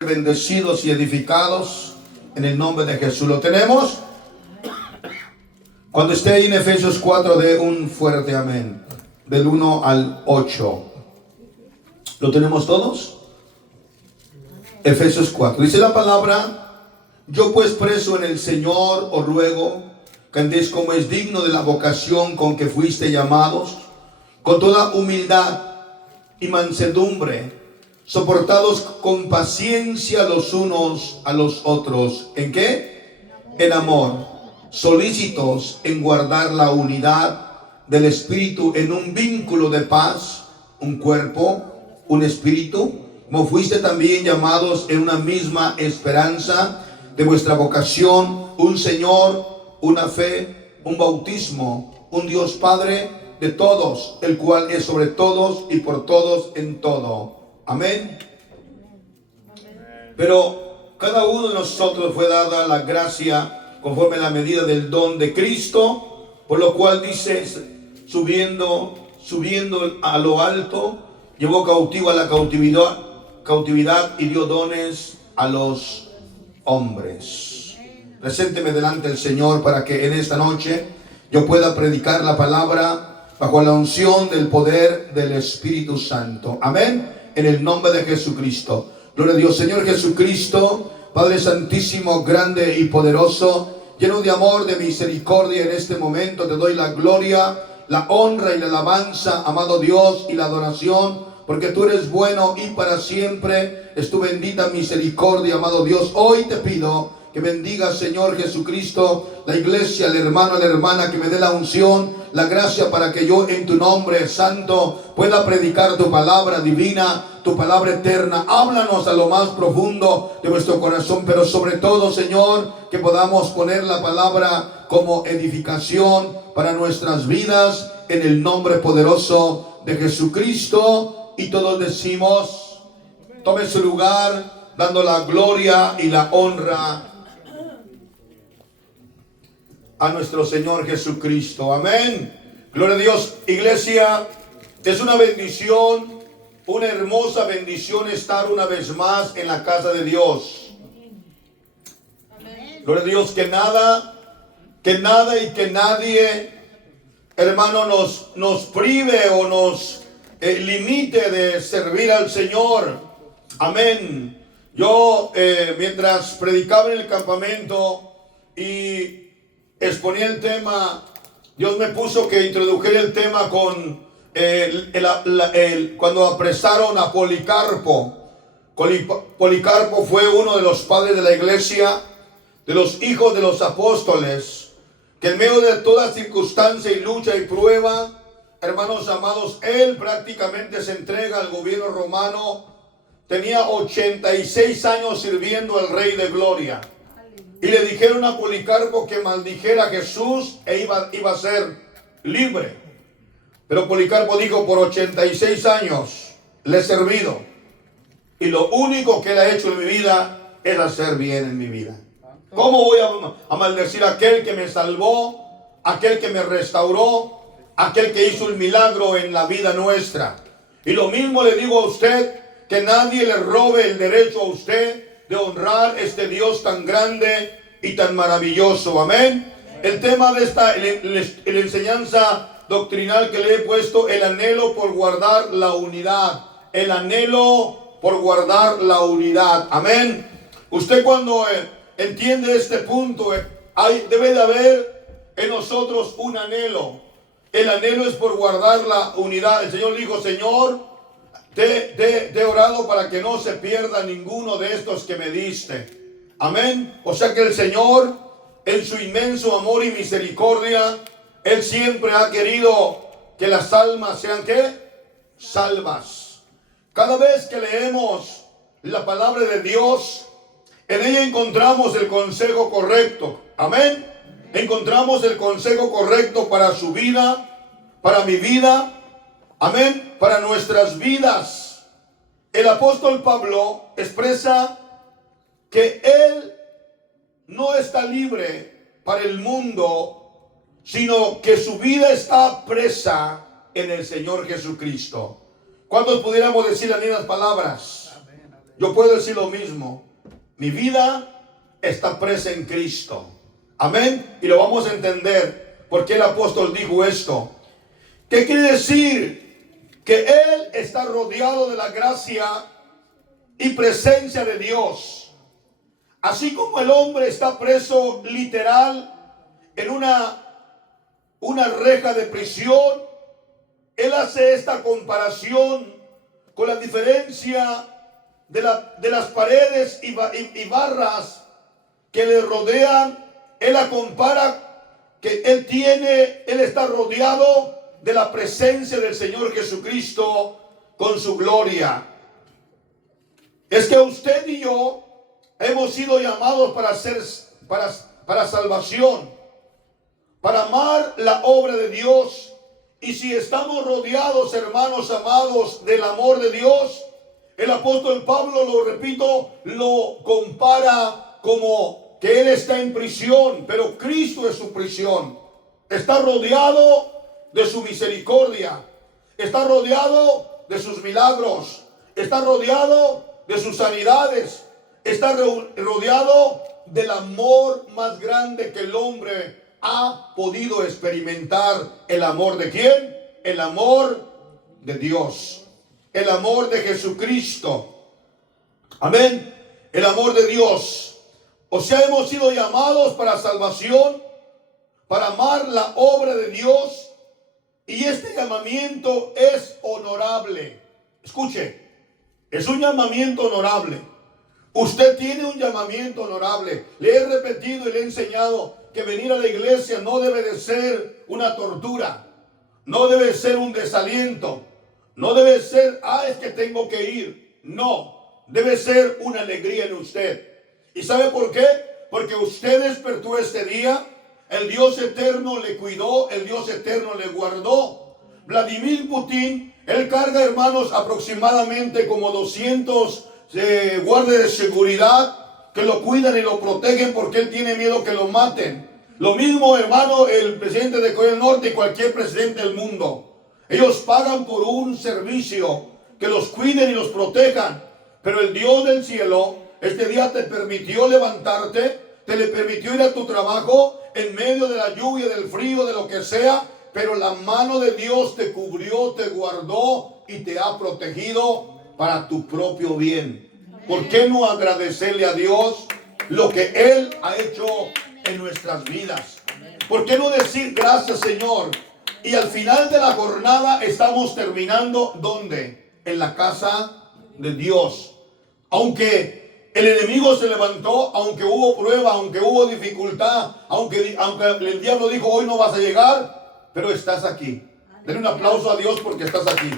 Bendecidos y edificados en el nombre de Jesús. ¿Lo tenemos? Cuando esté ahí en Efesios 4, de un fuerte amén. Del 1 al 8. ¿Lo tenemos todos? Efesios 4. Dice la palabra: yo pues preso en el Señor os ruego que andéis como es digno de la vocación con que fuiste llamados, con toda humildad y mansedumbre, soportados con paciencia los unos a los otros. ¿En qué? En amor, solícitos en guardar la unidad del Espíritu en un vínculo de paz, un cuerpo, un espíritu, como fuiste también llamados en una misma esperanza de vuestra vocación, un Señor, una fe, un bautismo, un Dios Padre de todos, el cual es sobre todos y por todos en todo. Amén. Pero cada uno de nosotros fue dada la gracia conforme a la medida del don de Cristo, por lo cual dice, subiendo a lo alto, llevó cautivo a la cautividad y dio dones a los hombres. Presénteme delante del Señor para que en esta noche yo pueda predicar la palabra bajo la unción del poder del Espíritu Santo. Amén. En el nombre de Jesucristo. Gloria a Dios. Señor Jesucristo, Padre Santísimo, grande y poderoso, lleno de amor, de misericordia, en este momento te doy la gloria, la honra y la alabanza, amado Dios, y la adoración, porque tú eres bueno y para siempre es tu bendita misericordia, amado Dios. Hoy te pido que bendiga, Señor Jesucristo, la iglesia, el hermano, la hermana, que me dé la unción, la gracia para que yo en tu nombre santo pueda predicar tu palabra divina, tu palabra eterna. Háblanos a lo más profundo de nuestro corazón, pero sobre todo, Señor, que podamos poner la palabra como edificación para nuestras vidas, en el nombre poderoso de Jesucristo. Y todos decimos, tome su lugar, dando la gloria y la honra a nuestro Señor Jesucristo. Amén. Gloria a Dios. Iglesia, es una bendición, una hermosa bendición estar una vez más en la casa de Dios. Amén. Gloria a Dios. Que nada y que nadie, hermano, nos prive o nos limite de servir al Señor. Amén. Yo mientras predicaba en el campamento y exponía el tema, Dios me puso que introdujera el tema con cuando apresaron a Policarpo. Policarpo fue uno de los padres de la iglesia, de los hijos de los apóstoles, que en medio de toda circunstancia y lucha y prueba, hermanos amados, él prácticamente se entrega al gobierno romano. Tenía 86 años sirviendo al Rey de Gloria. Y le dijeron a Policarpo que maldijera a Jesús e iba a ser libre. Pero Policarpo dijo: por 86 años le he servido, y lo único que él ha hecho en mi vida es hacer bien en mi vida. ¿Cómo voy a maldecir a aquel que me salvó, aquel que me restauró, aquel que hizo un milagro en la vida nuestra? Y lo mismo le digo a usted, que nadie le robe el derecho a usted de honrar este Dios tan grande y tan maravilloso. Amén. El tema de esta la enseñanza doctrinal que le he puesto: el anhelo por guardar la unidad. El anhelo por guardar la unidad. Amén. Usted cuando entiende este punto, debe de haber en nosotros un anhelo. El anhelo es por guardar la unidad. El Señor dijo: Señor, te he orado para que no se pierda ninguno de estos que me diste. Amén. O sea que el Señor, en su inmenso amor y misericordia, Él siempre ha querido que las almas sean, ¿qué? Salvas. Cada vez que leemos la palabra de Dios, en ella encontramos el consejo correcto. Amén. Encontramos el consejo correcto para su vida, para mi vida. Amén. Para nuestras vidas. El apóstol Pablo expresa que él no está libre para el mundo, sino que su vida está presa en el Señor Jesucristo. ¿Cuántos pudiéramos decir las mismas palabras? yo puedo decir lo mismo. Mi vida está presa en Cristo. Amén. Y lo vamos a entender por qué el apóstol dijo esto. ¿Qué quiere decir? Que él está rodeado de la gracia y presencia de Dios. Así como el hombre está preso literal en una reja de prisión, él hace esta comparación con la diferencia de las paredes y barras que le rodean. Él la compara que él está rodeado de la presencia del Señor Jesucristo con su gloria. Es que usted y yo hemos sido llamados para salvación, para amar la obra de Dios. Y si estamos rodeados, hermanos amados, del amor de Dios, el apóstol Pablo, lo repito, lo compara como que él está en prisión, pero Cristo es su prisión. Está rodeado de su misericordia, está rodeado de sus milagros, está rodeado de sus sanidades, está rodeado del amor más grande que el hombre ha podido experimentar. ¿El amor de quién? El amor de Dios, el amor de Jesucristo. Amén. El amor de Dios. O sea, hemos sido llamados para salvación, para amar la obra de Dios, y este llamamiento es honorable. Escuche, es un llamamiento honorable. Usted tiene un llamamiento honorable. Le he repetido y le he enseñado que venir a la iglesia no debe de ser una tortura, no debe ser un desaliento, no debe ser, es que tengo que ir. No, debe ser una alegría en usted. ¿Y sabe por qué? Porque usted despertó este día, el Dios eterno le cuidó, el Dios eterno le guardó. Vladimir Putin, él carga, hermanos, aproximadamente como 200 guardias de seguridad que lo cuidan y lo protegen porque él tiene miedo que lo maten. Lo mismo, hermano, el presidente de Corea del Norte y cualquier presidente del mundo. Ellos pagan por un servicio que los cuiden y los protejan. Pero el Dios del cielo este día te permitió levantarte, te le permitió ir a tu trabajo en medio de la lluvia, del frío, de lo que sea, pero la mano de Dios te cubrió, te guardó y te ha protegido para tu propio bien. ¿Por qué no agradecerle a Dios lo que Él ha hecho en nuestras vidas? ¿Por qué no decir gracias, Señor? Y al final de la jornada estamos terminando, ¿dónde? En la casa de Dios. Aunque el enemigo se levantó, aunque hubo prueba, aunque hubo dificultad, aunque el diablo dijo hoy no vas a llegar, pero estás aquí. Denle un aplauso a Dios porque estás aquí.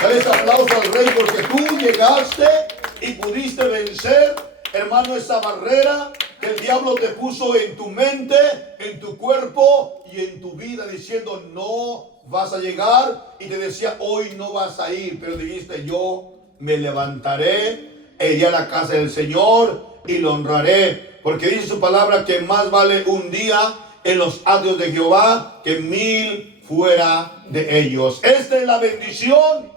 Dale ese aplauso al Rey porque tú llegaste y pudiste vencer, hermano, esa barrera que el diablo te puso en tu mente, en tu cuerpo y en tu vida, diciendo no vas a llegar, y te decía hoy no vas a ir, pero dijiste yo me levantaré e iré a la casa del Señor y lo honraré, porque dice su palabra que más vale un día en los atrios de Jehová que 1000 fuera de ellos. Esta es la bendición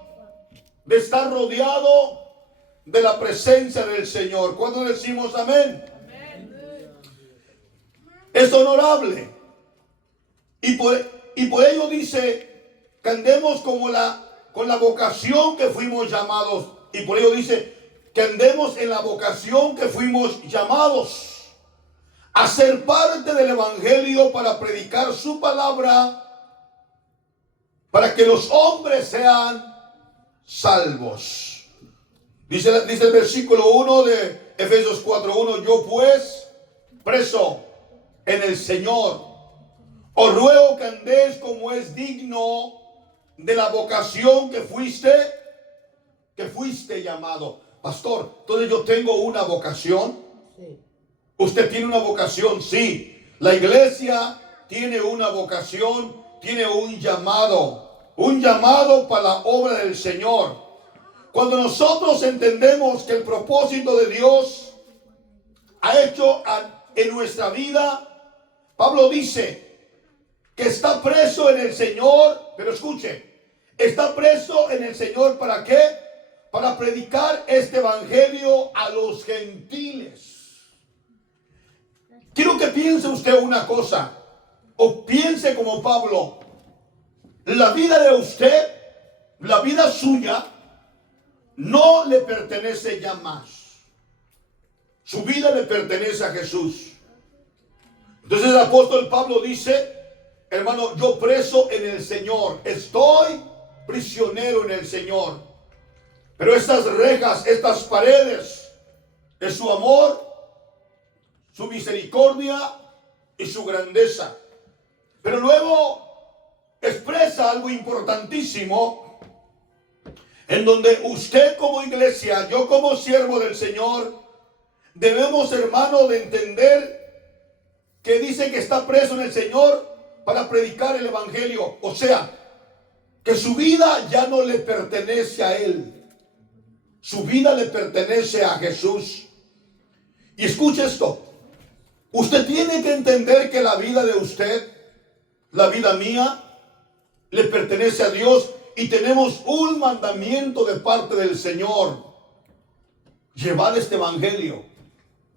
de estar rodeado de la presencia del Señor. ¿Cuándo decimos amén? Es honorable. Y por ello dice que andemos con la vocación que fuimos llamados. Y por ello dice que andemos en la vocación que fuimos llamados a ser parte del evangelio para predicar su palabra, para que los hombres sean salvos. Dice el versículo 1 de Efesios 4:1, yo pues, preso en el Señor, os ruego que andéis como es digno de la vocación que fuiste llamado. Pastor, entonces yo tengo una vocación. Sí. ¿Usted tiene una vocación? Sí. La iglesia tiene una vocación, tiene un llamado para la obra del Señor. Cuando nosotros entendemos que el propósito de Dios ha hecho en nuestra vida, Pablo dice que está preso en el Señor, pero escuche, está preso en el Señor ¿para qué? para predicar este evangelio a los gentiles. Quiero que piense usted una cosa, o piense como Pablo. La vida de usted, la vida suya, no le pertenece ya más. Su vida le pertenece a Jesús. Entonces el apóstol Pablo dice: hermano, yo preso en el Señor, estoy prisionero en el Señor. Pero estas rejas, estas paredes, es su amor, su misericordia y su grandeza. Pero luego expresa algo importantísimo, en donde usted como iglesia, yo como siervo del Señor, debemos, hermano, de entender que dice que está preso en el Señor para predicar el evangelio. O sea, que su vida ya no le pertenece a él. Su vida le pertenece a Jesús. Y escuche esto. Usted tiene que entender que la vida de usted, la vida mía, le pertenece a Dios. Y tenemos un mandamiento de parte del Señor: llevar este evangelio,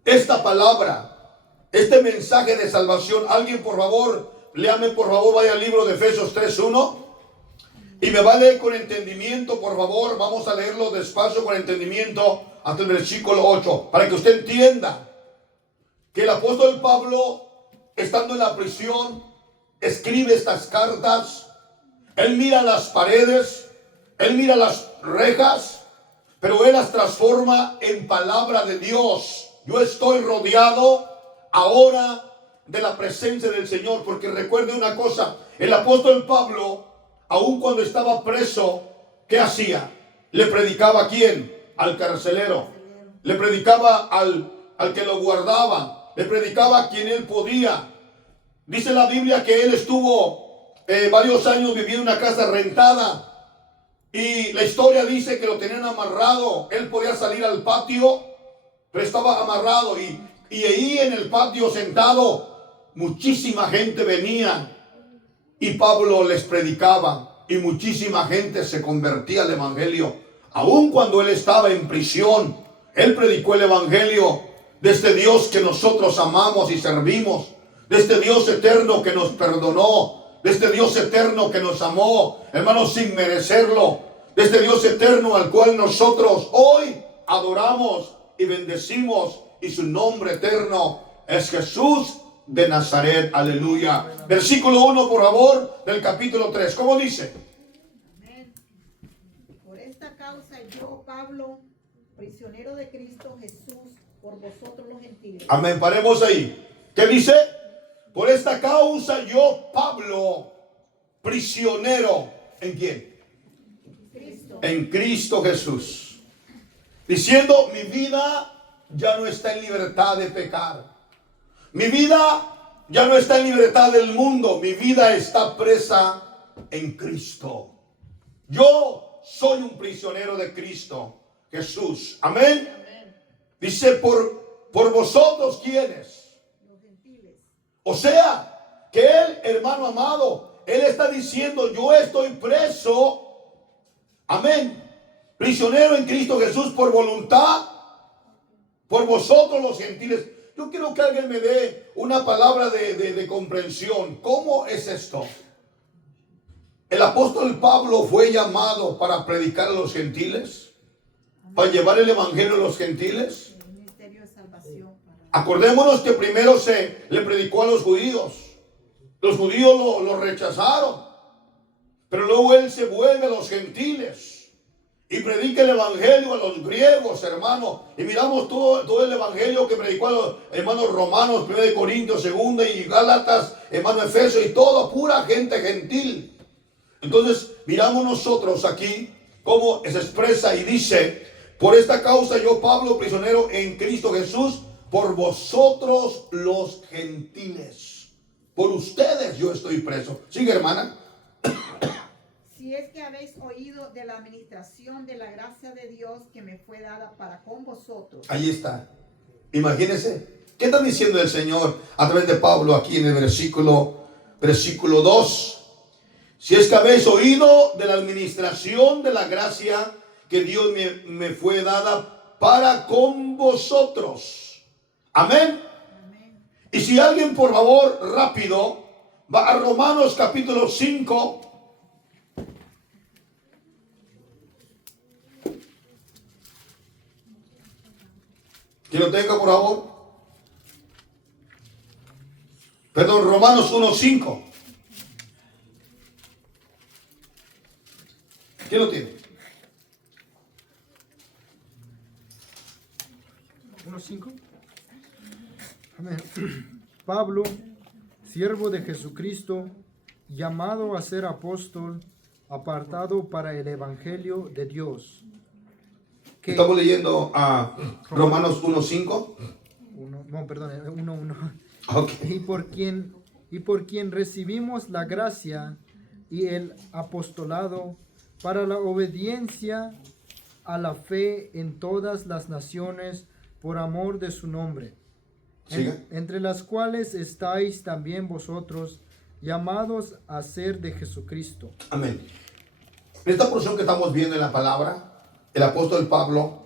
esta palabra, este mensaje de salvación. Alguien, por favor, léame, por favor, vaya al libro de Efesios 3:1 y me va a leer con entendimiento, por favor. Vamos a leerlo despacio con entendimiento hasta el versículo 8, para que usted entienda que el apóstol Pablo, estando en la prisión, escribe estas cartas. Él mira las paredes, él mira las rejas, pero él las transforma en palabra de Dios. Yo estoy rodeado ahora de la presencia del Señor, porque recuerde una cosa: el apóstol Pablo, aun cuando estaba preso, ¿qué hacía? Le predicaba ¿a quién? Al carcelero. Le predicaba al que lo guardaba. Le predicaba a quien él podía. Dice la Biblia que él estuvo varios años viviendo en una casa rentada, y la historia dice que lo tenían amarrado. Él podía salir al patio, pero estaba amarrado, y ahí en el patio sentado, muchísima gente venía y Pablo les predicaba, y muchísima gente se convertía al evangelio. Aun cuando él estaba en prisión, él predicó el evangelio de este Dios que nosotros amamos y servimos, de este Dios eterno que nos perdonó, de este Dios eterno que nos amó, hermanos, sin merecerlo, de este Dios eterno al cual nosotros hoy adoramos y bendecimos, y su nombre eterno es Jesús de Nazaret. Aleluya. Versículo 1, por favor, del capítulo 3. ¿Cómo dice? Amén. Por esta causa yo, Pablo, prisionero de Cristo Jesús, por vosotros los gentiles. Amén. Paremos ahí. ¿Qué dice? Por esta causa yo, Pablo, prisionero. ¿En quién? Cristo. En Cristo Jesús. Diciendo: mi vida ya no está en libertad de pecar. Mi vida ya no está en libertad del mundo. Mi vida está presa en Cristo. Yo soy un prisionero de Cristo Jesús. Amén. Dice: por vosotros, ¿quiénes? Los gentiles. O sea, que él, hermano amado, él está diciendo: yo estoy preso, amén, prisionero en Cristo Jesús por voluntad, por vosotros los gentiles. Yo quiero que alguien me dé una palabra de comprensión. ¿Cómo es esto? El apóstol Pablo fue llamado para predicar a los gentiles, para llevar el evangelio a los gentiles. El ministerio de salvación. Acordémonos que primero se le predicó a los judíos. Los judíos lo rechazaron, pero luego él se vuelve a los gentiles y predica el evangelio a los griegos, hermano. Y miramos todo el evangelio que predicó a los hermanos romanos, 1 Corintios, 2 y Gálatas, hermano Efesios, y todo pura gente gentil. Entonces miramos nosotros aquí cómo se expresa y dice: por esta causa yo, Pablo, prisionero en Cristo Jesús, por vosotros los gentiles. Por ustedes yo estoy preso. Sigue, hermana. Si es que habéis oído de la administración de la gracia de Dios que me fue dada para con vosotros. Ahí está. Imagínense. ¿Qué está diciendo el Señor a través de Pablo aquí en el versículo 2? Si es que habéis oído de la administración de la gracia que Dios me fue dada para con vosotros. Amén. Y si alguien, por favor, rápido, va a Romanos capítulo 5. ¿Quién lo tenga, por favor? Perdón, Romanos 1:5. ¿Quién lo tiene? 1:5. Amén. Pablo, siervo de Jesucristo, llamado a ser apóstol, apartado para el evangelio de Dios. Estamos leyendo a Romanos 1:5. No, perdón, 1:1. Okay. Y por quien recibimos la gracia y el apostolado para la obediencia a la fe en todas las naciones por amor de su nombre, entre las cuales estáis también vosotros, llamados a ser de Jesucristo. Amén. En esta porción que estamos viendo en la palabra, el apóstol Pablo,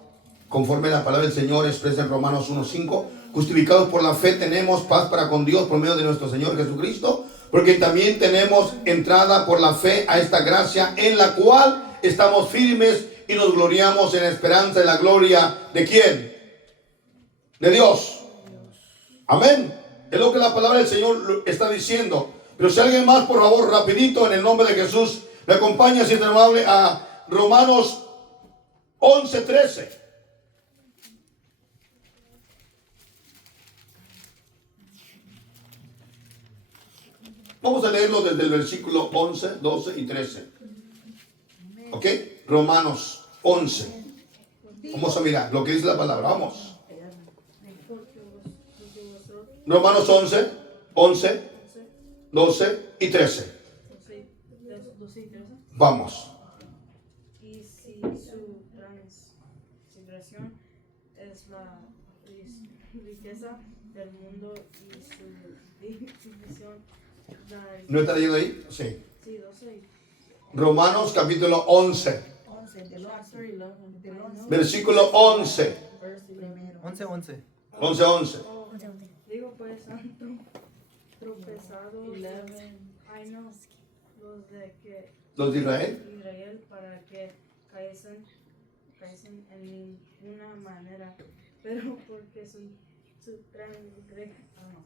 conforme a la palabra del Señor expresa en Romanos 1:5, justificados por la fe tenemos paz para con Dios por medio de nuestro Señor Jesucristo, porque también tenemos entrada por la fe a esta gracia en la cual estamos firmes y nos gloriamos en esperanza de la gloria ¿de quién? De Dios. Amén. Es lo que la palabra del Señor está diciendo. Pero si alguien más, por favor, rapidito, en el nombre de Jesús, me acompaña, si es tan amable, a Romanos 11:13. Vamos a leerlo desde el versículo 11, 12 y 13. ¿Ok? Romanos 11. Vamos a mirar lo que dice la palabra. Vamos. Romanos 11, 12 y 13. Vamos. Y si su transgresión es la riqueza del mundo y su división. ¿No está leyendo ahí? Sí. Sí, 12. Romanos capítulo 11. 11 del 11. Versículo 11. 11:11. 11. Digo pues, santo, tropezados, ay no, Los de Israel. Israel para que caesen en ninguna manera, pero porque su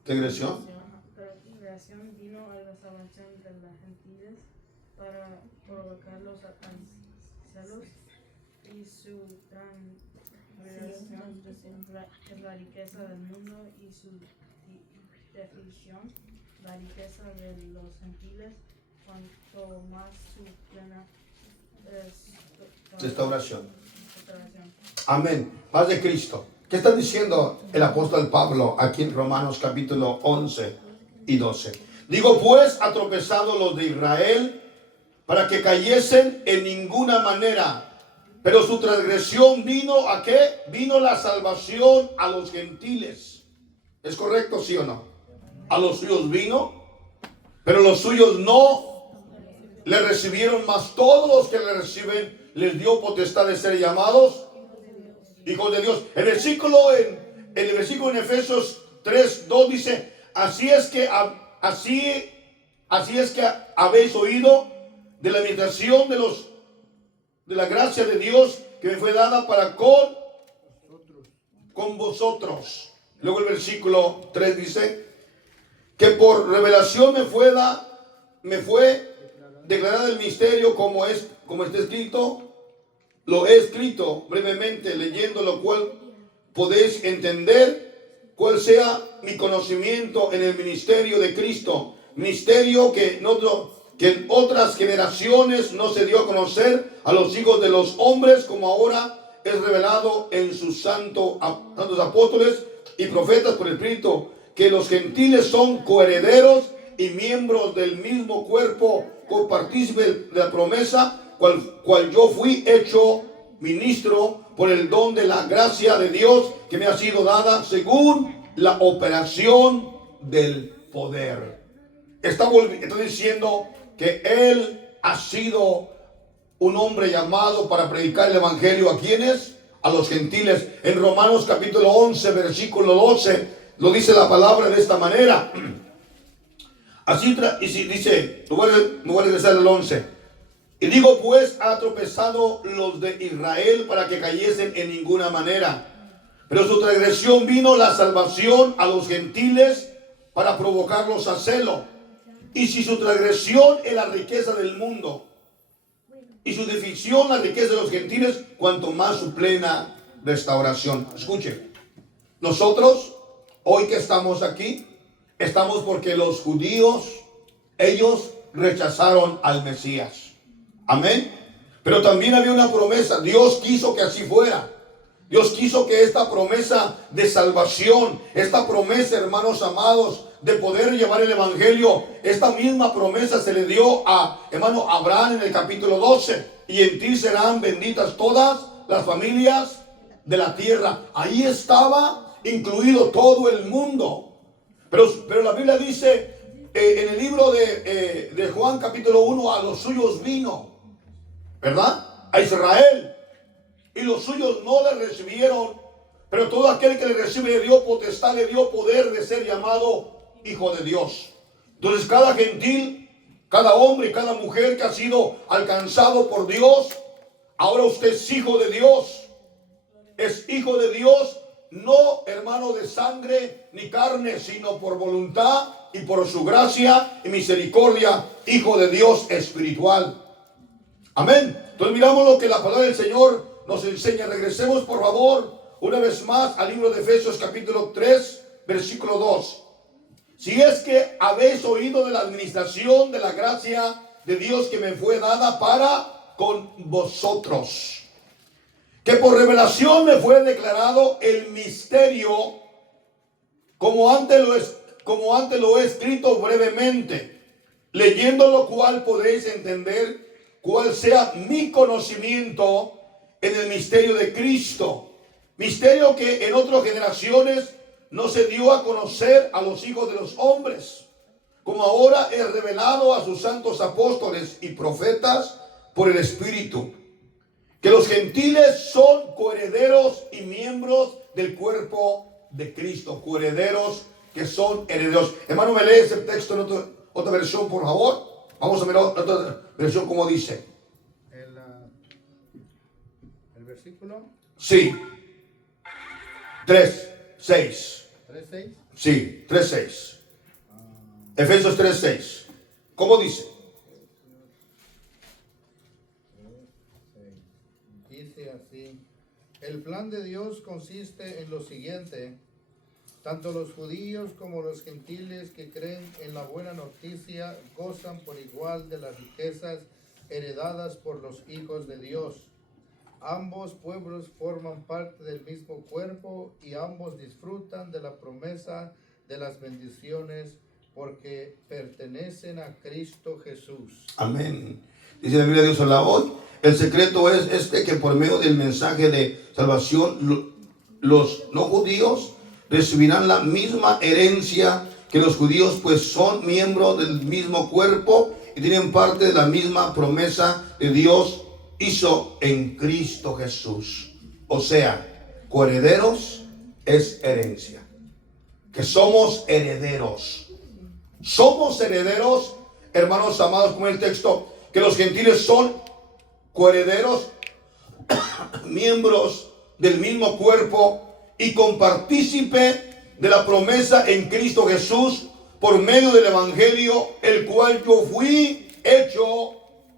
Transgresión. transgresión vino a la salvación de las gentiles para provocarlos a celos, y su transgresión es la riqueza del mundo y su definición la riqueza de los gentiles, cuanto más su plena Restauración. Amén. Paz de Cristo. ¿Qué está diciendo el apóstol Pablo aquí en Romanos capítulo 11 y 12? Digo pues, ha tropezado los de Israel para que cayesen en ninguna manera. Pero su transgresión vino ¿a qué? Vino la salvación a los gentiles. ¿Es correcto, sí o no? A los suyos vino, pero los suyos no le recibieron, mas todos los que le reciben les dio potestad de ser llamados hijos de Dios. El versículo en Efesios 3:2 dice: así es que habéis oído de la administración de la gracia de Dios que me fue dada para con vosotros. Luego el versículo 3 dice que por revelación me fue declarado el misterio como está escrito. Lo he escrito brevemente, leyendo lo cual podéis entender cuál sea mi conocimiento en el ministerio de Cristo, ministerio que en otras generaciones no se dio a conocer a los hijos de los hombres, como ahora es revelado en sus santos apóstoles y profetas por el Espíritu, que los gentiles son coherederos y miembros del mismo cuerpo, copartícipes de la promesa, cual yo fui hecho ministro por el don de la gracia de Dios que me ha sido dada según la operación del poder. Está diciendo que Él ha sido un hombre llamado para predicar el evangelio ¿a quiénes? A los gentiles. En Romanos capítulo 11, versículo 12, lo dice la palabra de esta manera. Así y si dice, me voy a regresar al 11. Y digo pues, ha tropezado los de Israel para que cayesen en ninguna manera. Pero su transgresión vino la salvación a los gentiles para provocarlos a celo. Y si su transgresión es la riqueza del mundo y su definición la riqueza de los gentiles, cuanto más su plena restauración. Escuche, nosotros hoy que estamos aquí, estamos porque los judíos, ellos rechazaron al Mesías. Amén. Pero también había una promesa. Dios quiso que así fuera. Dios quiso que esta promesa de salvación, esta promesa, hermanos amados, de poder llevar el evangelio, esta misma promesa se le dio a hermano Abraham en el capítulo 12. Y en ti serán benditas todas las familias de la tierra. Ahí estaba incluido todo el mundo. Pero la Biblia dice en el libro de Juan capítulo 1, a los suyos vino, ¿verdad? A Israel. Y los suyos no le recibieron, pero todo aquel que le recibe le dio potestad, le dio poder de ser llamado hijo de Dios. Entonces cada gentil, cada hombre y cada mujer que ha sido alcanzado por Dios, ahora usted es hijo de Dios. Es hijo de Dios, no hermano de sangre ni carne, sino por voluntad y por su gracia y misericordia, hijo de Dios espiritual. Amén. Entonces miramos lo que la palabra del Señor nos enseña. Regresemos por favor una vez más al libro de Efesios capítulo 3 versículo 2. Si es que habéis oído de la administración de la gracia de Dios que me fue dada para con vosotros, que por revelación me fue declarado el misterio, como antes lo he escrito brevemente, leyendo lo cual podréis entender cuál sea mi conocimiento en el misterio de Cristo, misterio que en otras generaciones no se dio a conocer a los hijos de los hombres, como ahora es revelado a sus santos apóstoles y profetas por el Espíritu, que los gentiles son coherederos y miembros del cuerpo de Cristo, coherederos que son herederos. Hermano, me lee ese texto en otra versión, por favor. Vamos a ver otra versión, como dice. El versículo. Sí. 3:6. ¿3:6? Sí, 3:6. Efesios 3:6. ¿Cómo dice? Dice así: el plan de Dios consiste en lo siguiente: tanto los judíos como los gentiles que creen en la buena noticia gozan por igual de las riquezas heredadas por los hijos de Dios. Ambos pueblos forman parte del mismo cuerpo y ambos disfrutan de la promesa de las bendiciones porque pertenecen a Cristo Jesús. Amén. Dice la Biblia de Dios en la hoy. El secreto es que por medio del mensaje de salvación, los no judíos recibirán la misma herencia que los judíos, pues son miembros del mismo cuerpo y tienen parte de la misma promesa de Dios hizo en Cristo Jesús. O sea, coherederos es herencia. Que somos herederos. Somos herederos, hermanos amados, como el texto, que los gentiles son coherederos, miembros del mismo cuerpo y compartícipe de la promesa en Cristo Jesús por medio del evangelio, el cual yo fui hecho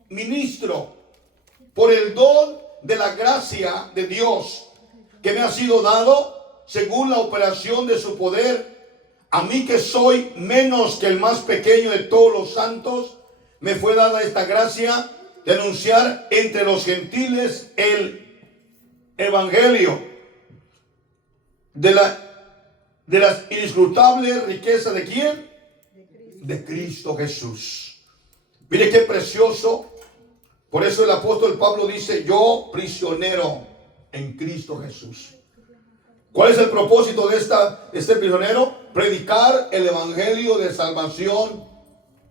ministro por el don de la gracia de Dios que me ha sido dado según la operación de su poder. A mí, que soy menos que el más pequeño de todos los santos, me fue dada esta gracia de anunciar entre los gentiles el evangelio de las inescrutables riquezas de ¿quién? De Cristo Jesús. Mire qué precioso. Por eso el apóstol Pablo dice: yo prisionero en Cristo Jesús. ¿Cuál es el propósito de este prisionero? Predicar el evangelio de salvación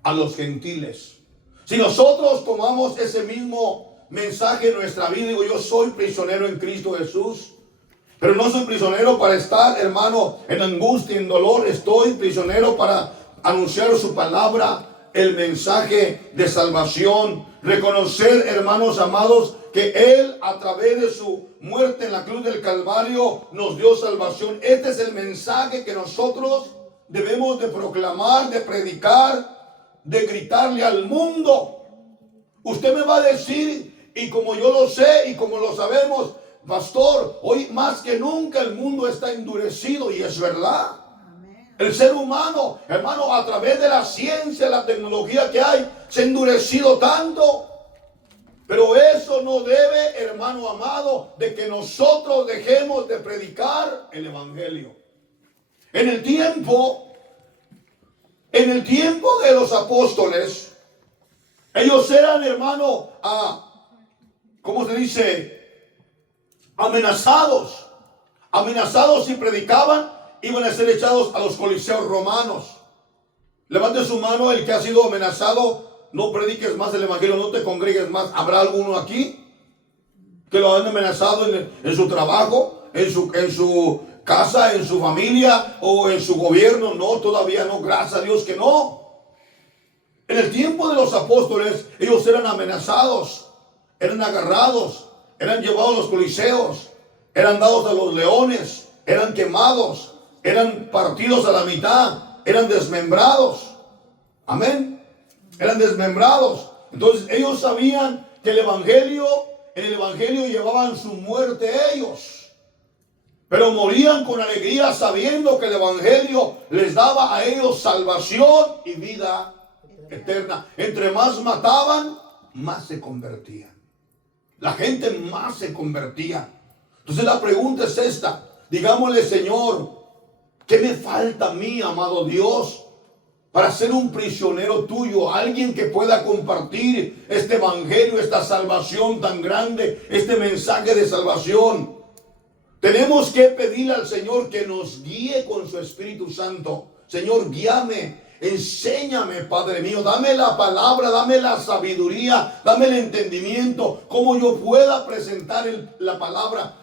a los gentiles. Si nosotros tomamos ese mismo mensaje en nuestra vida. Digo, yo soy prisionero en Cristo Jesús. Pero no soy prisionero para estar, hermano, en angustia, en dolor. Estoy prisionero para anunciar su palabra, el mensaje de salvación. Reconocer, hermanos amados, que Él a través de su muerte en la cruz del Calvario nos dio salvación. Este es el mensaje que nosotros debemos de proclamar, de predicar, de gritarle al mundo. Usted me va a decir, y como yo lo sé y como lo sabemos, pastor, hoy más que nunca el mundo está endurecido, y es verdad. El ser humano, hermano, a través de la ciencia, la tecnología que hay, se ha endurecido tanto. Pero eso no debe, hermano amado, de que nosotros dejemos de predicar el evangelio. En el tiempo de los apóstoles, ellos eran, hermano, ¿cómo se dice? Amenazados si predicaban, iban a ser echados a los coliseos romanos. Levante su mano el que ha sido amenazado. No prediques más el evangelio, no te congregues más. ¿Habrá alguno aquí que lo han amenazado en su trabajo, en su casa, en su familia o en su gobierno? No, todavía no, gracias a Dios que no. En el tiempo de los apóstoles, ellos eran amenazados, eran agarrados, eran llevados a los coliseos, eran dados a los leones, eran quemados, eran partidos a la mitad, eran desmembrados. Amén. Eran desmembrados. Entonces ellos sabían que en el evangelio llevaban su muerte ellos. Pero morían con alegría sabiendo que el evangelio les daba a ellos salvación y vida eterna. Entre más mataban, más se convertían. La gente más se convertía. Entonces la pregunta es esta. Digámosle, Señor, ¿qué me falta a mí, amado Dios, para ser un prisionero tuyo? Alguien que pueda compartir este evangelio, esta salvación tan grande, este mensaje de salvación. Tenemos que pedirle al Señor que nos guíe con su Espíritu Santo. Señor, guíame, enséñame, Padre mío, dame la palabra, dame la sabiduría, dame el entendimiento, cómo yo pueda presentar la palabra.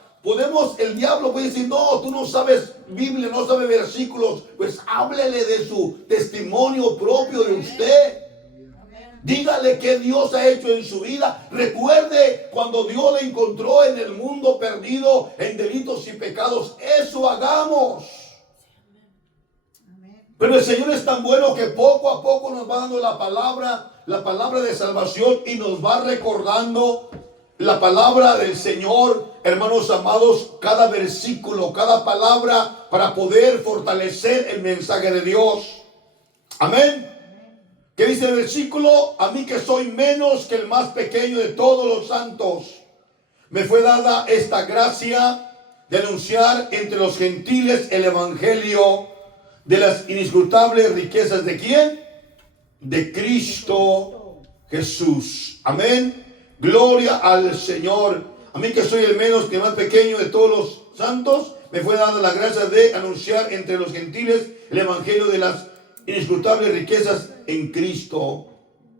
El diablo puede decir, no, tú no sabes Biblia, no sabes versículos. Pues háblele de su testimonio propio de usted. Dígale qué Dios ha hecho en su vida. Recuerde cuando Dios le encontró en el mundo perdido en delitos y pecados. Eso hagamos. Pero el Señor es tan bueno que poco a poco nos va dando la palabra de salvación, y nos va recordando la palabra del Señor, hermanos amados, cada versículo, cada palabra, para poder fortalecer el mensaje de Dios. Amén. ¿Qué dice el versículo? A mí, que soy menos que el más pequeño de todos los santos, me fue dada esta gracia de anunciar entre los gentiles el evangelio de las inescrutables riquezas ¿de quién? De Cristo Jesús. Amén. Gloria al Señor. A mí, que soy el menos que el más pequeño de todos los santos, me fue dada la gracia de anunciar entre los gentiles el evangelio de las inescrutables riquezas en Cristo,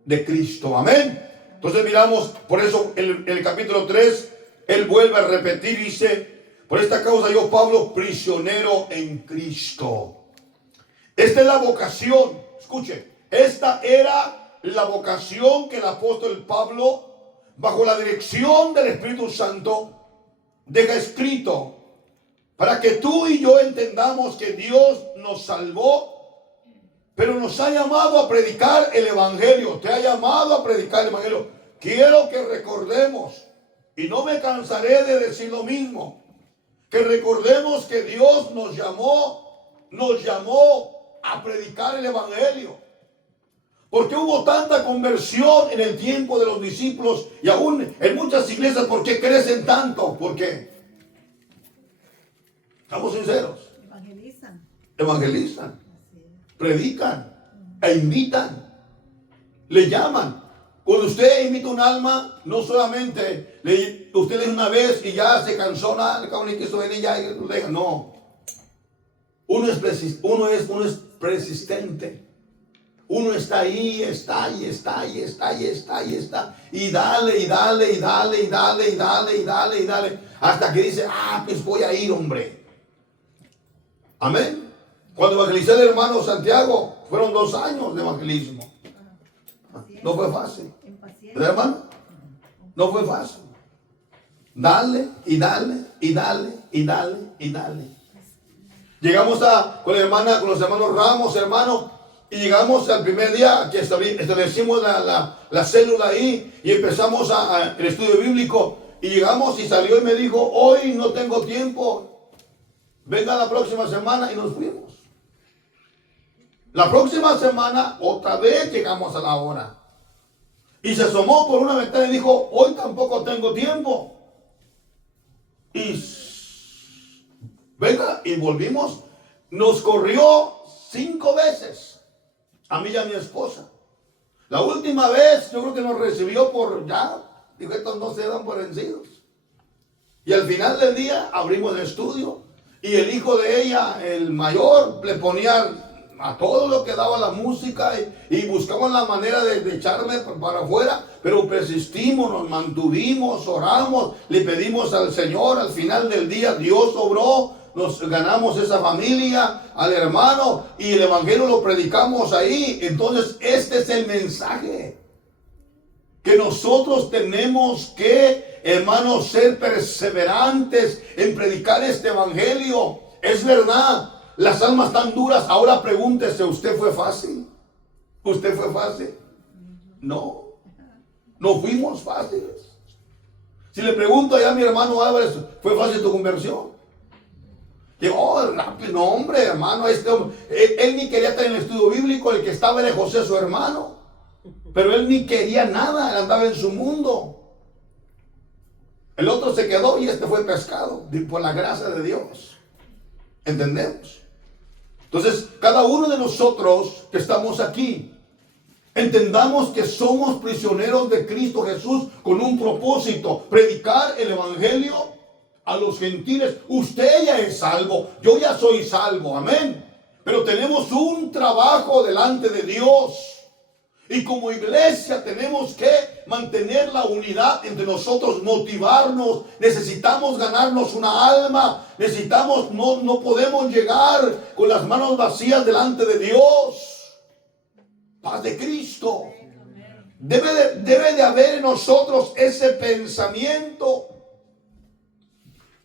de Cristo. Amén. Entonces miramos, por eso en el capítulo 3, él vuelve a repetir, dice, por esta causa yo, Pablo, prisionero en Cristo. Esta es la vocación. Escuche, esta era la vocación que el apóstol Pablo, bajo la dirección del Espíritu Santo, deja escrito para que tú y yo entendamos que Dios nos salvó, pero nos ha llamado a predicar el evangelio. Te ha llamado a predicar el evangelio. Quiero que recordemos, y no me cansaré de decir lo mismo, que recordemos que Dios nos llamó a predicar el evangelio. Porque hubo tanta conversión en el tiempo de los discípulos, y aún en muchas iglesias, ¿por qué crecen tanto? ¿Por qué? Estamos sinceros. Evangelizan, predican e invitan, le llaman. Cuando usted invita un alma, no solamente usted le dice una vez y ya se cansó, nada, ni quiso venir, ya lo deja. No. Uno es persistente. uno está ahí, está, y está, y está, y está, y está. Y dale, y dale, y dale, y dale, y dale, y dale, y dale. Hasta que dice, pues voy a ir, hombre. Amén. Cuando evangelicé al hermano Santiago, fueron 2 años de evangelismo. No fue fácil. ¿Verdad, hermano? No fue fácil. Dale, y dale, y dale, y dale, y dale. Llegamos con los hermanos Ramos, hermano, y llegamos al primer día que establecimos la célula ahí y empezamos el estudio bíblico. Y llegamos y salió y me dijo, hoy no tengo tiempo, venga la próxima semana, y nos fuimos. La próxima semana otra vez llegamos a la hora. Y se asomó por una ventana y dijo, hoy tampoco tengo tiempo. Y venga, y volvimos. Nos corrió 5 veces, a mí y a mi esposa. La última vez yo creo que nos recibió por ya, dijo, estos no se dan por vencidos. Y al final del día abrimos el estudio y el hijo de ella, el mayor, le ponía a todo lo que daba la música y buscamos la manera de echarme para afuera, pero persistimos, nos mantuvimos, oramos, le pedimos al Señor. Al final del día Dios obró, nos ganamos esa familia, al hermano, y el evangelio lo predicamos ahí. Entonces este es el mensaje, que nosotros tenemos que, hermanos, ser perseverantes en predicar este evangelio. Es verdad, las almas están duras. Ahora pregúntese, ¿usted fue fácil? ¿Usted fue fácil? No, no fuimos fáciles. Si le pregunto allá a mi hermano Álvarez, ¿fue fácil tu conversión? Digo, no, hombre, hermano, él ni quería estar en el estudio bíblico. El que estaba era José, su hermano, pero él ni quería nada, él andaba en su mundo. El otro se quedó y este fue pescado por la gracia de Dios. ¿Entendemos? Entonces, cada uno de nosotros que estamos aquí, entendamos que somos prisioneros de Cristo Jesús con un propósito: predicar el evangelio a los gentiles. Usted ya es salvo, yo ya soy salvo, amén. Pero tenemos un trabajo delante de Dios. Y como iglesia tenemos que mantener la unidad entre nosotros, motivarnos. Necesitamos ganarnos una alma. Necesitamos, no podemos llegar con las manos vacías delante de Dios. Paz de Cristo. Debe de haber en nosotros ese pensamiento.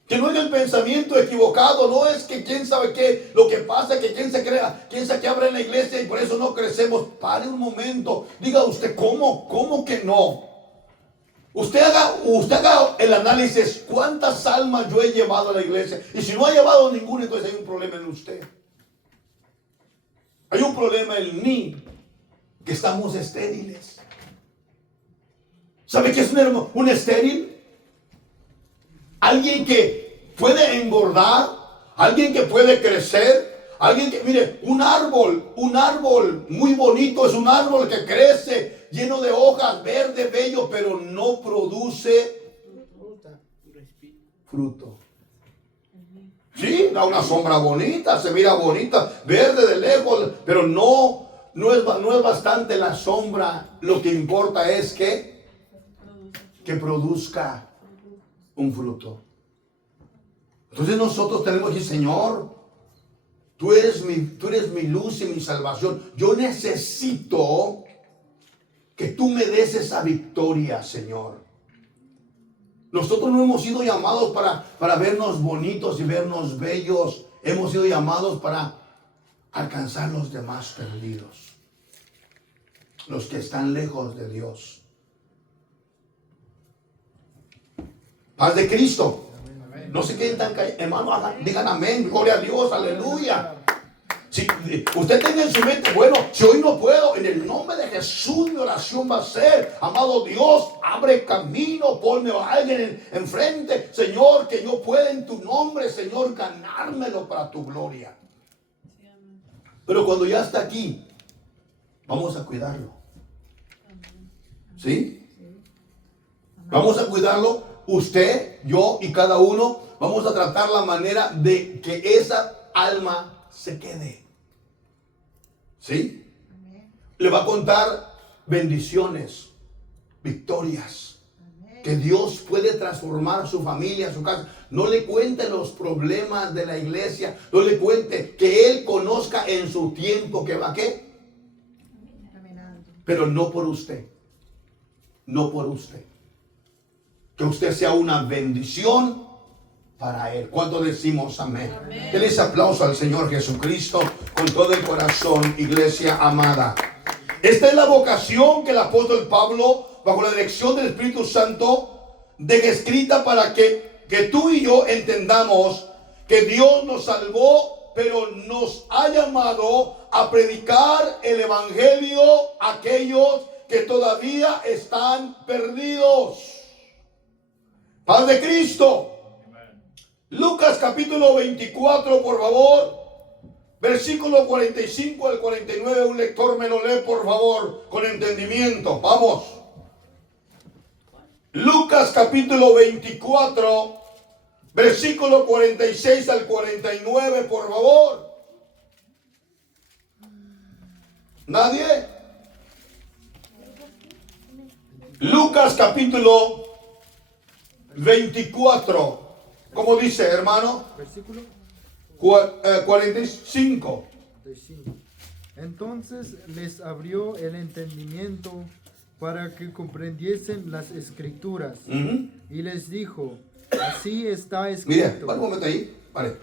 Que no es el pensamiento equivocado, no es que quién sabe qué, lo que pasa, que quién se crea, quién se que abre en la iglesia y por eso no crecemos. Pare un momento, diga usted, ¿cómo que no? Usted haga el análisis, ¿cuántas almas yo he llevado a la iglesia? Y si no ha llevado ninguna, entonces hay un problema en usted. Hay un problema en mí, que estamos estériles. ¿Sabe qué es un estéril? Alguien que puede engordar, alguien que puede crecer, alguien que, mire, un árbol muy bonito es un árbol que crece, lleno de hojas, verde, bello, pero no produce fruto. Sí, da una sombra bonita, se mira bonita, verde de lejos, pero no es bastante la sombra. Lo que importa es que produzca un fruto. Entonces nosotros tenemos que decir: Señor, tú eres mi luz y mi salvación. Yo necesito que tú me des esa victoria, Señor. Nosotros no hemos sido llamados para vernos bonitos y vernos bellos. Hemos sido llamados para alcanzar los demás perdidos, los que están lejos de Dios. Paz de Cristo. No se queden tan callados, hermano, digan amén, gloria a Dios, aleluya. Si usted tenga en su mente, bueno, si hoy no puedo, en el nombre de Jesús mi oración va a ser: amado Dios, abre camino, ponme a alguien enfrente, Señor, que yo pueda en tu nombre, Señor, ganármelo para tu gloria. Pero cuando ya está aquí, vamos a cuidarlo. ¿Sí? Vamos a cuidarlo. Usted, yo y cada uno vamos a tratar la manera de que esa alma se quede. ¿Sí? le va a contar bendiciones, victorias, que Dios puede transformar su familia, su casa. No le cuente los problemas de la iglesia, no le cuente, que Él conozca en su tiempo que va, ¿qué? Caminando. Pero no por usted, no por usted. Que usted sea una bendición para Él. ¿Cuánto decimos amén? Amén. Denles aplauso al Señor Jesucristo con todo el corazón, iglesia amada. Esta es la vocación que el apóstol Pablo, bajo la dirección del Espíritu Santo, deja escrita para que tú y yo entendamos que Dios nos salvó, pero nos ha llamado a predicar el evangelio a aquellos que todavía están perdidos. Paz de Cristo. Lucas capítulo 24, por favor. Versículo 45 al 49. Un lector me lo lee, por favor, con entendimiento. Vamos. Lucas capítulo 24, versículo 46 al 49, por favor. ¿Nadie? Lucas capítulo 24. ¿Cómo dice, hermano? Versículo 45. 35. Entonces les abrió el entendimiento para que comprendiesen las escrituras. Ujú. Y les dijo, así está Mire, escrito. para un momento ahí. Vale.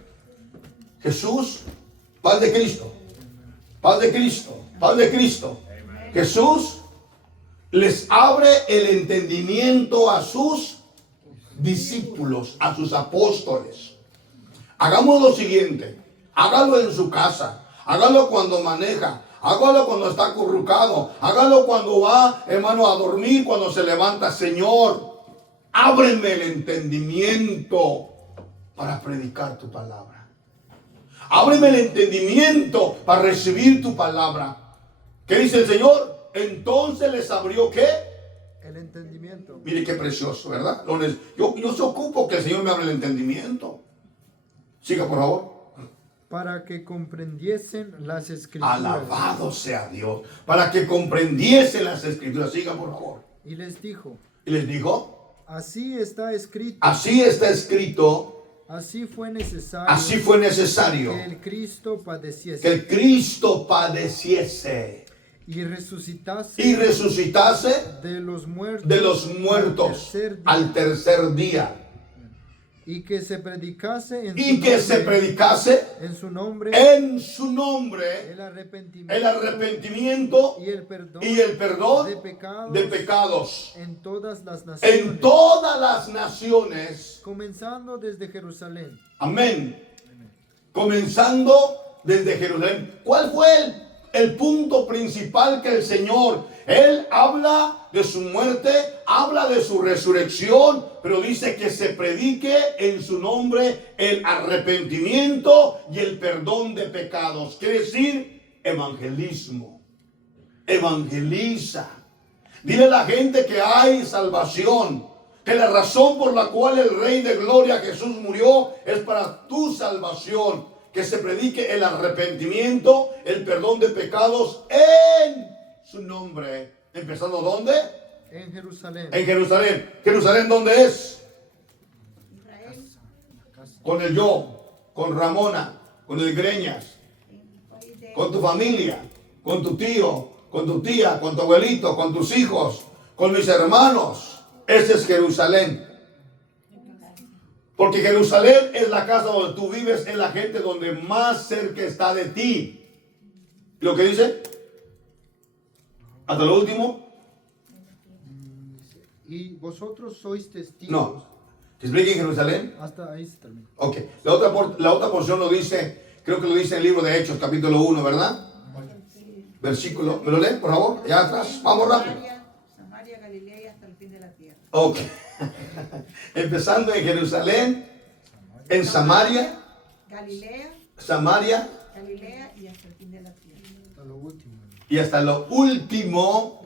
Jesús, paz de Cristo. Paz de Cristo. Paz de Cristo. Jesús les abre el entendimiento a sus discípulos, a sus apóstoles. Hagamos lo siguiente. Hágalo en su casa. Hágalo cuando maneja. Hágalo cuando está acurrucado. Hágalo cuando va, hermano, a dormir, cuando se levanta. Señor, ábreme el entendimiento para predicar tu palabra. Ábreme el entendimiento para recibir tu palabra. ¿Qué dice el Señor? Entonces les abrió, ¿qué? El entendimiento. Mire qué precioso, ¿verdad? Yo se ocupo que el Señor me abra el entendimiento. Siga, por favor. Para que comprendiesen las escrituras. Alabado sea Dios. Para que comprendiesen las escrituras. Siga, por favor. Y les dijo, Y les dijo, así está escrito. así está escrito, Así fue necesario. así fue necesario que el Cristo padeciese. que el Cristo padeciese y resucitase. y resucitase de los muertos. de los muertos al tercer día. Y que se predicase en Y que se predicase en su nombre en su nombre el arrepentimiento, el arrepentimiento y el perdón de pecados en todas las naciones, en todas las naciones. comenzando desde Jerusalén. Amén. Comenzando desde Jerusalén. ¿Cuál fue el punto principal que el Señor? Él habla de su muerte, habla de su resurrección, pero dice que se predique en su nombre el arrepentimiento y el perdón de pecados. Quiere decir evangelismo. Evangeliza. Dile a la gente que hay salvación, que la razón por la cual el Rey de Gloria Jesús murió es para tu salvación. Que se predique el arrepentimiento, el perdón de pecados en su nombre. ¿Empezando dónde? En Jerusalén. En Jerusalén. ¿Jerusalén dónde es? Israel. Con el yo, con Ramona, con el Greñas, País de con tu familia, con tu tío, con tu tía, con tu abuelito, con tus hijos, con mis hermanos. Ese es Jerusalén. Porque Jerusalén es la casa donde tú vives, es la gente donde más cerca está de ti. ¿Lo que dice? Hasta lo último. Y vosotros sois testigos. No. ¿Te explica en Jerusalén? Hasta ahí se termina. Ok. La otra porción lo dice, creo que lo dice en el libro de Hechos, capítulo 1, ¿verdad? Versículo. ¿Me lo leen, por favor? Allá atrás. Vamos rápido. Samaria, Galilea y hasta el fin de la tierra. Ok. Empezando en Jerusalén, en Samaria, Galilea, Samaria Galilea y hasta el fin de la tierra. Hasta lo último. y hasta lo último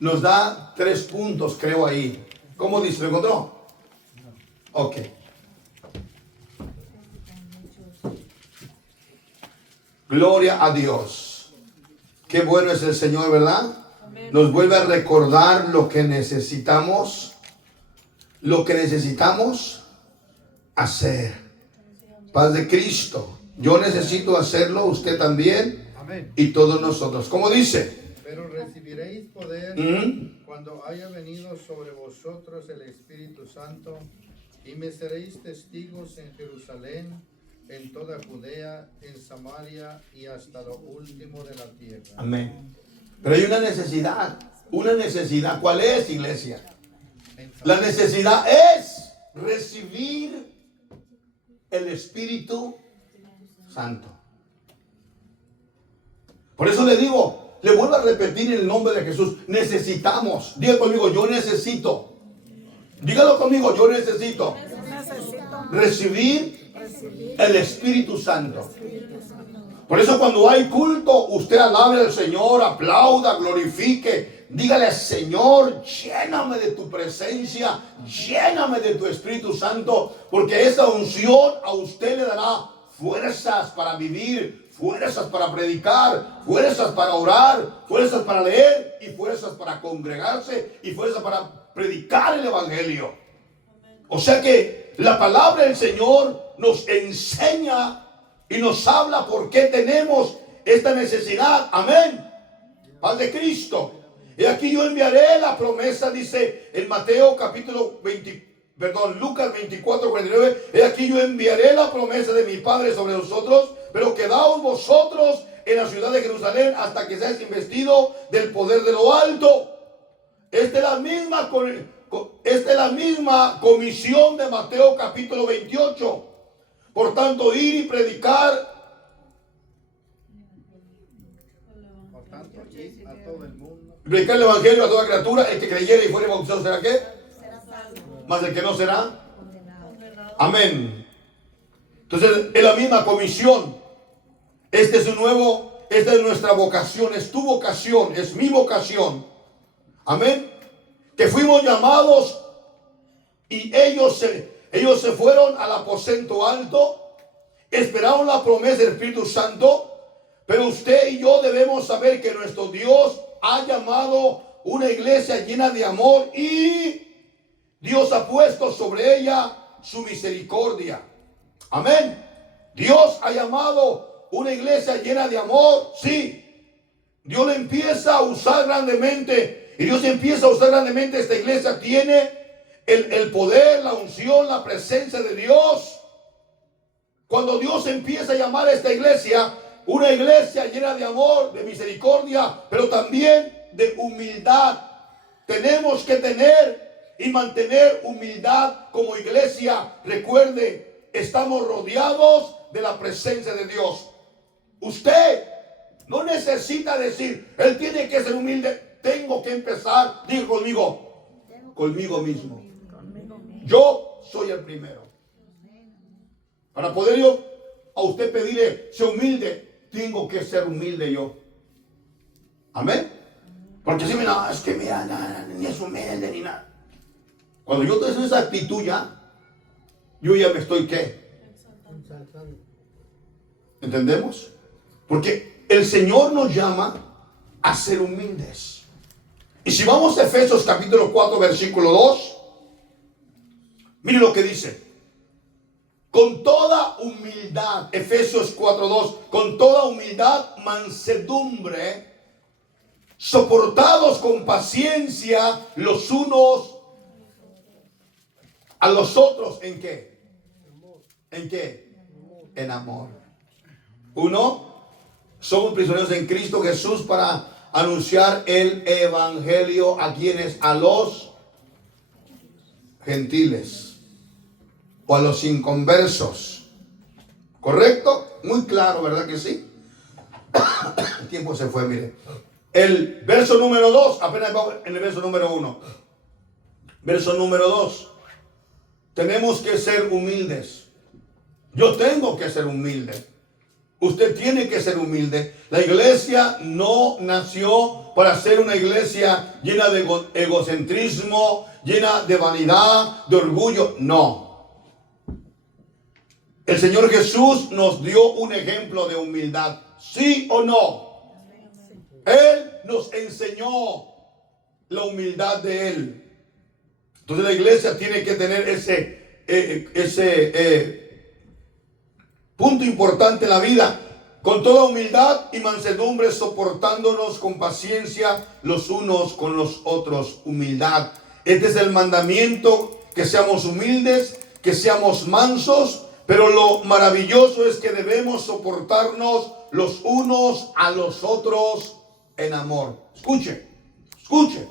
nos da 3 puntos, creo ahí. ¿Cómo dice? ¿Lo encontró? Ok. Gloria a Dios. Ok. Qué bueno es el Señor, ¿verdad? Amén. Nos vuelve a recordar lo que necesitamos hacer. Paz de Cristo. Yo necesito hacerlo, usted también Amén. y todos nosotros. ¿Cómo dice? Pero recibiréis poder ¿Mm? cuando haya venido sobre vosotros el Espíritu Santo, y me seréis testigos en Jerusalén, en toda Judea, en Samaria y hasta lo último de la tierra. Amén. Pero hay una necesidad. Una necesidad. ¿Cuál es, iglesia? La necesidad es recibir el Espíritu Santo. Por eso le digo, le vuelvo a repetir en el nombre de Jesús, necesitamos. Diga conmigo, yo necesito. Dígalo conmigo, yo necesito recibir el Espíritu Santo. Por eso cuando hay culto, usted alabe al Señor, aplauda, glorifique. Dígale, Señor, lléname de tu presencia, lléname de tu Espíritu Santo, porque esa unción a usted le dará fuerzas para vivir, fuerzas para predicar, fuerzas para orar, fuerzas para leer y fuerzas para congregarse y fuerzas para predicar el Evangelio. O sea que la palabra del Señor nos enseña y nos habla por qué tenemos esta necesidad. Amén. Paz de Cristo. Y aquí yo enviaré la promesa, dice en Mateo capítulo 20, Lucas 24, 49. He aquí yo enviaré la promesa de mi Padre sobre vosotros, pero quedaos vosotros en la ciudad de Jerusalén hasta que seáis investido del poder de lo alto. Esta es la misma comisión de Mateo capítulo 28. Por tanto, ir y predicar. Por tanto, id a todo el mundo. Predicar el Evangelio a toda criatura. El que creyere y fuere bautizado será ¿qué? Mas el que no será. Amén. Entonces es la misma comisión. Esta es nuestra vocación, es tu vocación, es mi vocación. Amén. Que fuimos llamados y ellos se fueron al aposento alto, esperaron la promesa del Espíritu Santo, pero usted y yo debemos saber que nuestro Dios ha llamado una iglesia llena de amor y Dios ha puesto sobre ella su misericordia. Amén. Dios ha llamado una iglesia llena de amor, sí. Dios le empieza a usar grandemente y Dios empieza a usar grandemente esta iglesia. Tiene el poder, la unción, la presencia de Dios. Cuando Dios empieza a llamar a esta iglesia, una iglesia llena de amor, de misericordia, pero también de humildad. Tenemos que tener y mantener humildad como iglesia. Recuerde, estamos rodeados de la presencia de Dios. Usted no necesita decir, él tiene que ser humilde. Tengo que empezar, diga conmigo mismo. Yo soy el primero. Para poder yo a usted pedirle, sea humilde, tengo que ser humilde yo. Amén. Porque si me no, es que mira, ni es humilde ni nada. Cuando yo tengo esa actitud yo ya me estoy ¿qué? ¿Entendemos? Porque el Señor nos llama a ser humildes. Y si vamos a Efesios capítulo 4 versículo 2, mire lo que dice. Con toda humildad, Efesios 4:2, con toda humildad, mansedumbre, soportados con paciencia los unos a los otros. ¿En qué? ¿En qué? En amor. Uno, somos prisioneros en Cristo Jesús para anunciar el evangelio a quienes, a los gentiles o a los inconversos. ¿Correcto? Muy claro, ¿verdad que sí? El tiempo se fue, mire. El verso número 2, apenas vamos en el verso número 1. Verso número 2. Tenemos que ser humildes. Yo tengo que ser humilde. Usted tiene que ser humilde. La iglesia no nació para ser una iglesia llena de egocentrismo, llena de vanidad, de orgullo. No. El Señor Jesús nos dio un ejemplo de humildad. ¿Sí o no? Él nos enseñó la humildad de Él. Entonces la iglesia tiene que tener ese punto importante en la vida. Con toda humildad y mansedumbre, soportándonos con paciencia los unos con los otros. Humildad. Este es el mandamiento, que seamos humildes, que seamos mansos. Pero lo maravilloso es que debemos soportarnos los unos a los otros en amor. Escuche, escuche.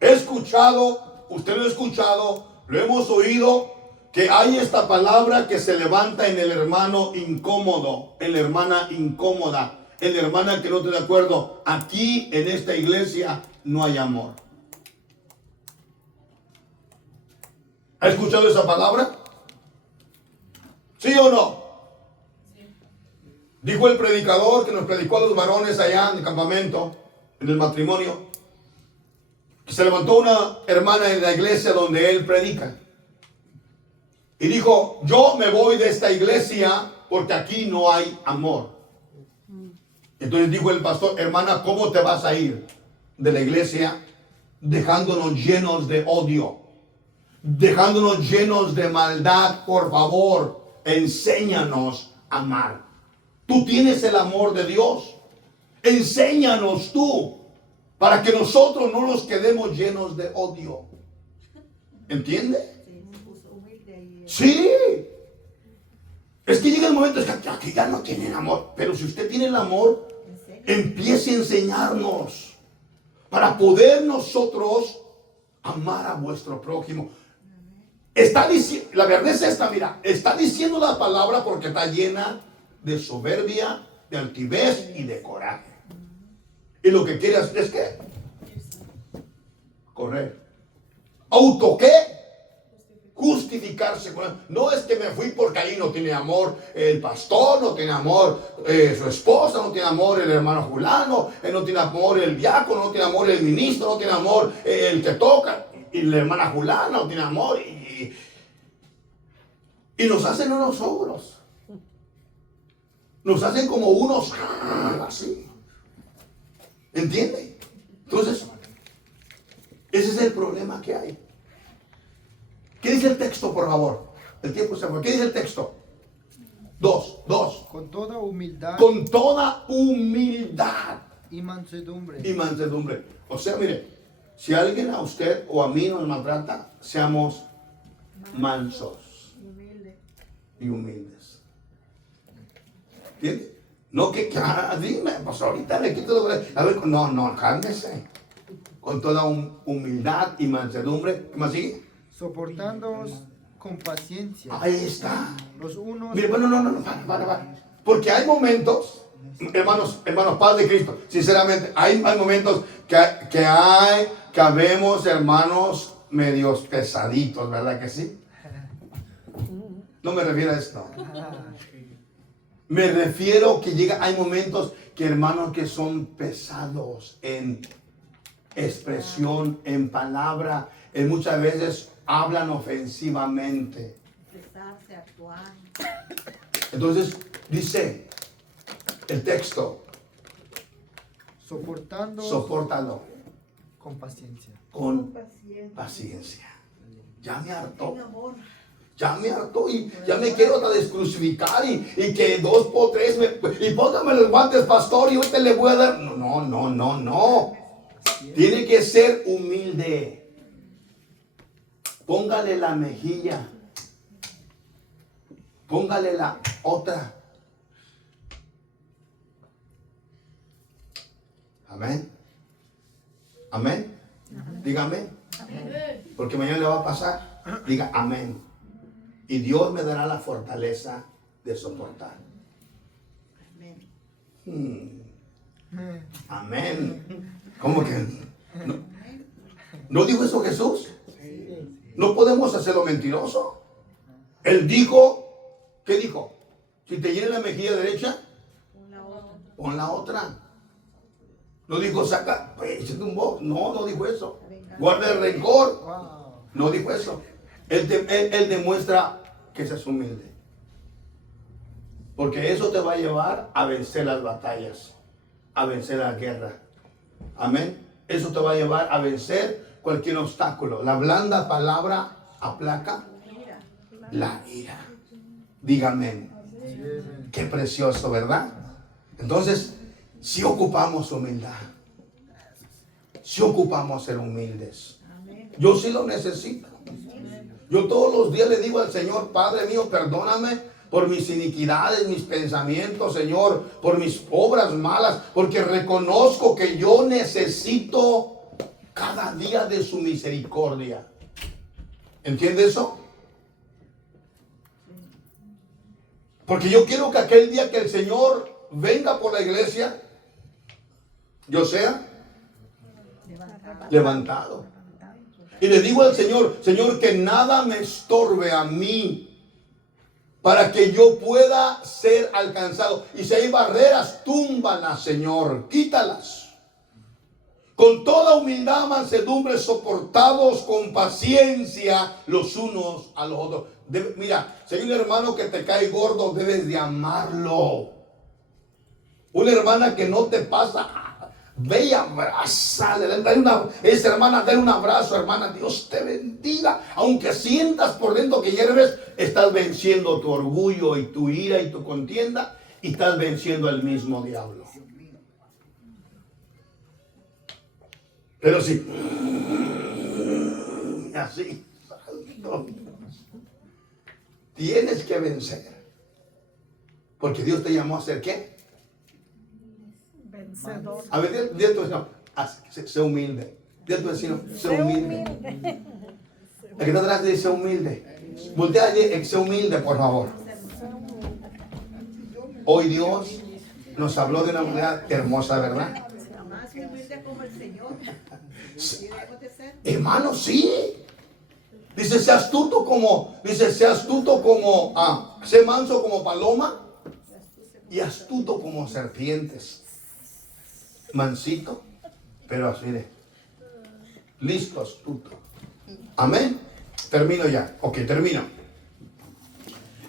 He escuchado, usted lo ha escuchado, lo hemos oído, que hay esta palabra que se levanta en el hermano incómodo, en la hermana incómoda, en la hermana que no está de acuerdo. Aquí en esta iglesia no hay amor. ¿Ha escuchado esa palabra? ¿Sí o no? Dijo el predicador que nos predicó a los varones allá en el campamento, en el matrimonio, que se levantó una hermana en la iglesia donde él predica. Y dijo, yo me voy de esta iglesia porque aquí no hay amor. Entonces dijo el pastor, hermana, ¿cómo te vas a ir de la iglesia dejándonos llenos de odio? Dejándonos llenos de maldad. Por favor, enséñanos a amar. Tú tienes el amor de Dios. Enséñanos tú, para que nosotros no nos quedemos llenos de odio. ¿Entiende? Sí. Es que llega el momento, es que aquí ya no tienen amor. Pero si usted tiene el amor, empiece a enseñarnos para poder nosotros amar a vuestro prójimo. Está diciendo, la verdad es esta, mira, está diciendo la palabra porque está llena de soberbia, de altivez y de coraje. Y lo que quiere hacer es que correr. ¿Auto qué? Justificarse. No es que me fui porque ahí no tiene amor el pastor, no tiene amor su esposa, no tiene amor el hermano fulano, no tiene amor el diácono, no tiene amor el ministro, no tiene amor el que toca, y la hermana fulana no tiene amor, y nos hacen unos ogros, nos hacen como unos así, ¿entiende? Entonces ese es el problema que hay. ¿Qué dice el texto, por favor? El tiempo se fue. ¿Qué dice el texto? Dos. Con toda humildad Con toda humildad y mansedumbre. y mansedumbre. O sea, mire, si alguien a usted o a mí nos maltrata, seamos mansos y humildes. ¿Entiende? No que dime, pues ahorita le quito. A ver, no, cálmese. Con toda humildad y mansedumbre. ¿Qué más sigue? Soportándoos con paciencia. Ahí está. Los unos. Mire, bueno, no, para. Porque hay momentos, hermanos, paz de Cristo, sinceramente, hay momentos que habemos hermanos medios pesaditos, ¿verdad que sí? No me refiero a esto. Me refiero que hay momentos que hermanos que son pesados en expresión, en palabra, en muchas veces hablan ofensivamente. Entonces dice el texto, sopórtalo con paciencia. con paciencia. Ya me hartó y ya me quiero hasta descrucificar y que 2 por 3 y póngame los guantes, pastor, y ahorita le voy a dar. No. Tiene que ser humilde. Póngale la mejilla. Póngale la otra. Amén. Diga amén. Porque mañana le va a pasar. Diga amén. Y Dios me dará la fortaleza de soportar. Amén. ¿Cómo que? ¿No dijo eso Jesús? No podemos hacerlo mentiroso. Él dijo, ¿qué dijo? Si te llena la mejilla derecha, pon la otra. No dijo, saca, pues, échate un box. No dijo eso. Guarda el rencor. No dijo eso. Él demuestra que seas humilde. Porque eso te va a llevar a vencer las batallas. a vencer la guerra. Amén. Eso te va a llevar a vencer cualquier obstáculo. La blanda palabra aplaca la ira. Dígame. Qué precioso, ¿verdad? Entonces, si ocupamos humildad. Si ocupamos ser humildes. Yo sí lo necesito. Yo todos los días le digo al Señor, Padre mío, perdóname por mis iniquidades, mis pensamientos, Señor, por mis obras malas, porque reconozco que yo necesito cada día de su misericordia. ¿Entiende eso? Porque yo quiero que aquel día que el Señor venga por la iglesia, yo sea levantado. Y le digo al Señor, Señor, que nada me estorbe a mí para que yo pueda ser alcanzado. Y si hay barreras, túmbalas, Señor, quítalas. Con toda humildad, mansedumbre, soportados con paciencia los unos a los otros. Mira, si hay un hermano que te cae gordo, debes de amarlo. Una hermana que no te pasa, ve y abrázale. Esa hermana, dale un abrazo, hermana. Dios te bendiga. Aunque sientas por dentro que hierves, estás venciendo tu orgullo y tu ira y tu contienda. Y estás venciendo al mismo diablo. Pero sí, así, tienes que vencer. Porque Dios te llamó a ser ¿qué? Vencedor. A ver, dile a tu vecino, sé humilde. Dile a tu vecino, sé humilde. El que está atrás dice, sé humilde. Voltea y sé humilde, por favor. Hoy Dios nos habló de una manera hermosa, ¿verdad? Más humilde como el Señor. Hermano, sí. Dice, sé astuto como, sé manso como paloma y astuto como serpientes. Mansito, pero así de listo, astuto. Amén. Termino ya. Ok, termino.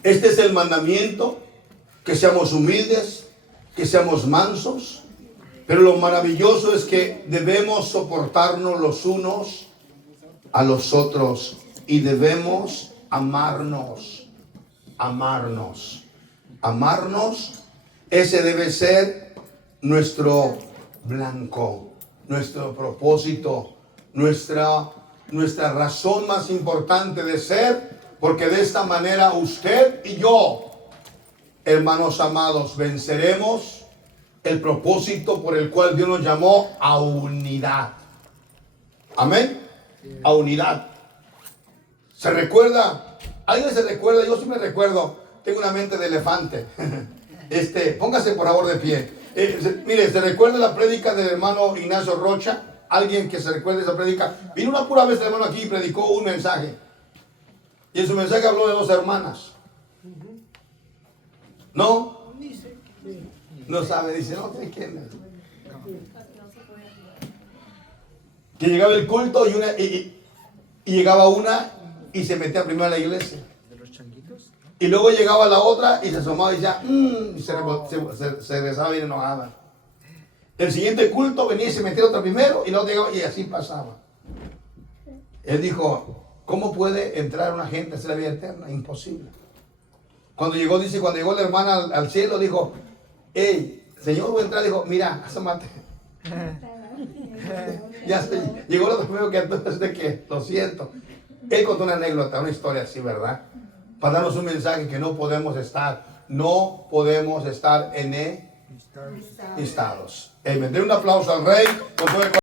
Este es el mandamiento, que seamos humildes, que seamos mansos. Pero lo maravilloso es que debemos soportarnos los unos a los otros y debemos amarnos. Amarnos. Amarnos, ese debe ser nuestro blanco, nuestro propósito, nuestra razón más importante de ser, porque de esta manera usted y yo, hermanos amados, venceremos el propósito por el cual Dios nos llamó a unidad. Amén. A unidad. ¿Se recuerda? ¿Alguien se recuerda? Yo sí me recuerdo. Tengo una mente de elefante. Póngase por favor de pie. Mire, ¿se recuerda la prédica del hermano Ignacio Rocha? ¿Alguien que se recuerde esa prédica? Vino una pura vez el hermano aquí y predicó un mensaje. Y en su mensaje habló de dos hermanas. ¿No? No sabe, dice, no sé quién es. Que llegaba el culto y llegaba una y se metía primero a la iglesia. ¿De los changuitos? Y luego llegaba la otra y se asomaba y decía, y se regresaba bien enojada. El siguiente culto venía y se metía otra primero y luego llegaba y así pasaba. Él dijo, ¿cómo puede entrar una gente a hacer la vida eterna? Imposible. Cuando llegó la hermana al cielo, dijo, hey, Señor, voy a entrar. Dijo, mira, asómate. Llegó lo primero que entonces de que, lo siento. Él contó una anécdota, una historia así, ¿verdad? Para darnos un mensaje que no podemos estar enemestados. Me den un aplauso al Rey con todo el